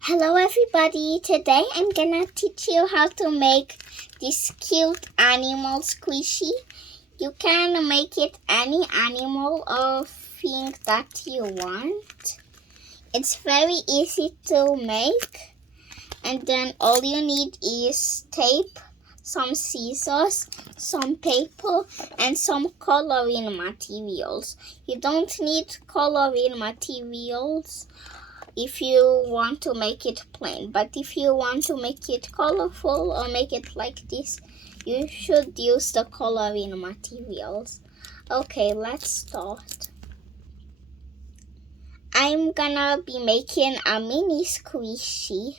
Hello everybody, today I'm gonna teach you how to make this cute animal squishy. You can make it any animal or thing that you want. It's very easy to make, and then all you need is tape, some scissors, some paper, and some coloring materials. You don't need coloring materials if you want to make it plain, but if you want to make it colorful or make it like this, you should use the coloring materials. Okay, let's start. I'm gonna be making a mini squishy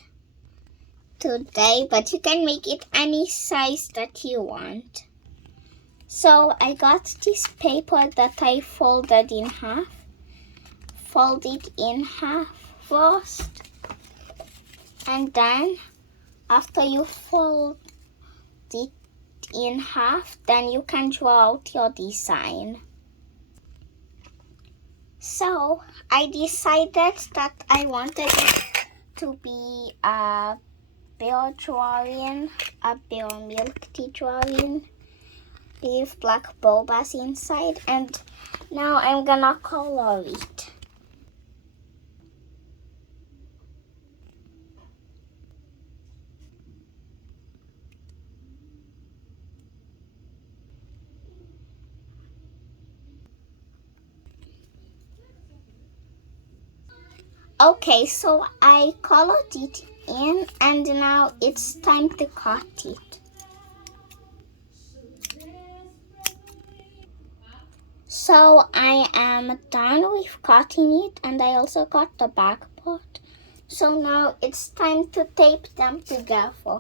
today, but you can make it any size that you want. So I got this paper that I folded in half. Fold it in half first. And then after you fold it in half, then you can draw out your design. So I decided that I wanted it to be a bear drawing, a bear milk tea drawing with black bulbas inside, and now I'm gonna color it. Okay, so I colored it in, and now it's time to cut it. So I am done with cutting it, and I also cut the back part. So now it's time to tape them together.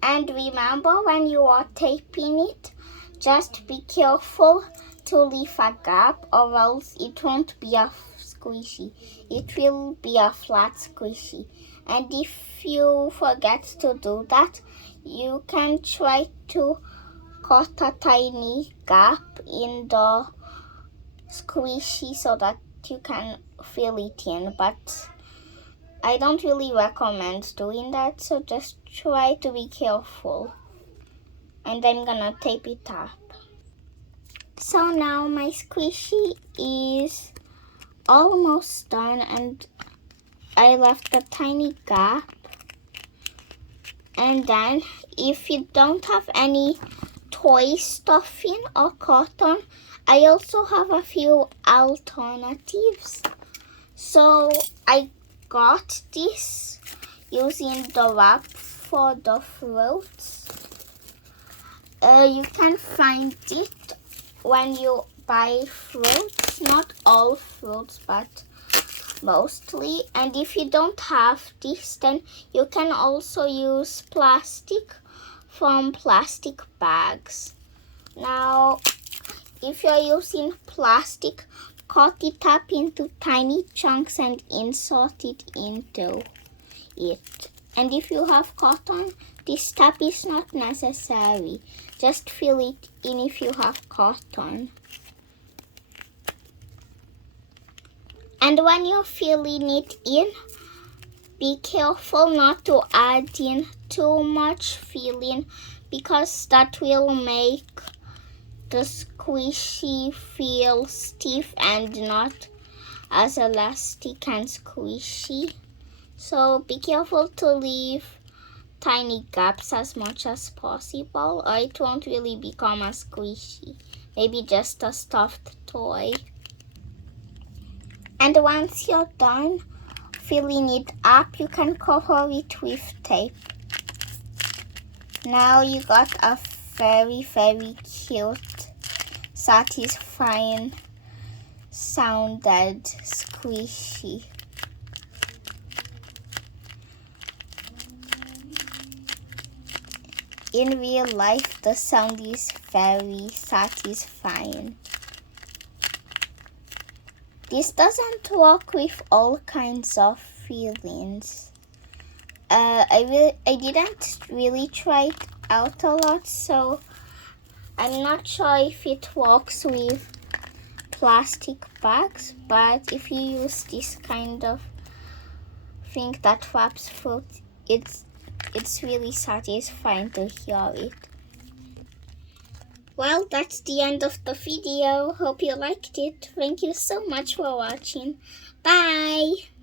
And remember, when you are taping it, just be careful to leave a gap, or else it won't be a squishy. It will be a flat squishy. And if you forget to do that, you can try to cut a tiny gap in the squishy so that you can fill it in, but I don't really recommend doing that, so just try to be careful. And I'm gonna tape it up. So now my squishy is almost done, and I left a tiny gap. And then if you don't have any toy stuffing or cotton, I also have a few alternatives. So I got this using the wrap for the fruits. You can find it when you buy fruits, not all fruits, but mostly. And if you don't have this, then you can also use plastic from plastic bags. Now, if you're using plastic, cut it up into tiny chunks and insert it into it. And if you have cotton, this step is not necessary. Just fill it in if you have cotton. And when you're filling it in, be careful not to add in too much filling, because that will make the squishy feel stiff and not as elastic and squishy. So be careful to leave tiny gaps as much as possible, or it won't really become a squishy. Maybe just a stuffed toy. And once you're done filling it up, you can cover it with tape. Now you got a very, very cute, satisfying sounded squishy. In real life, the sound is very satisfying. This doesn't work with all kinds of feelings. I didn't really try it out a lot, so I'm not sure if it works with plastic bags, but if you use this kind of think that Fab's fruit, it's really satisfying to hear it. Well, that's the end of the video. Hope you liked it. Thank you so much for watching. Bye!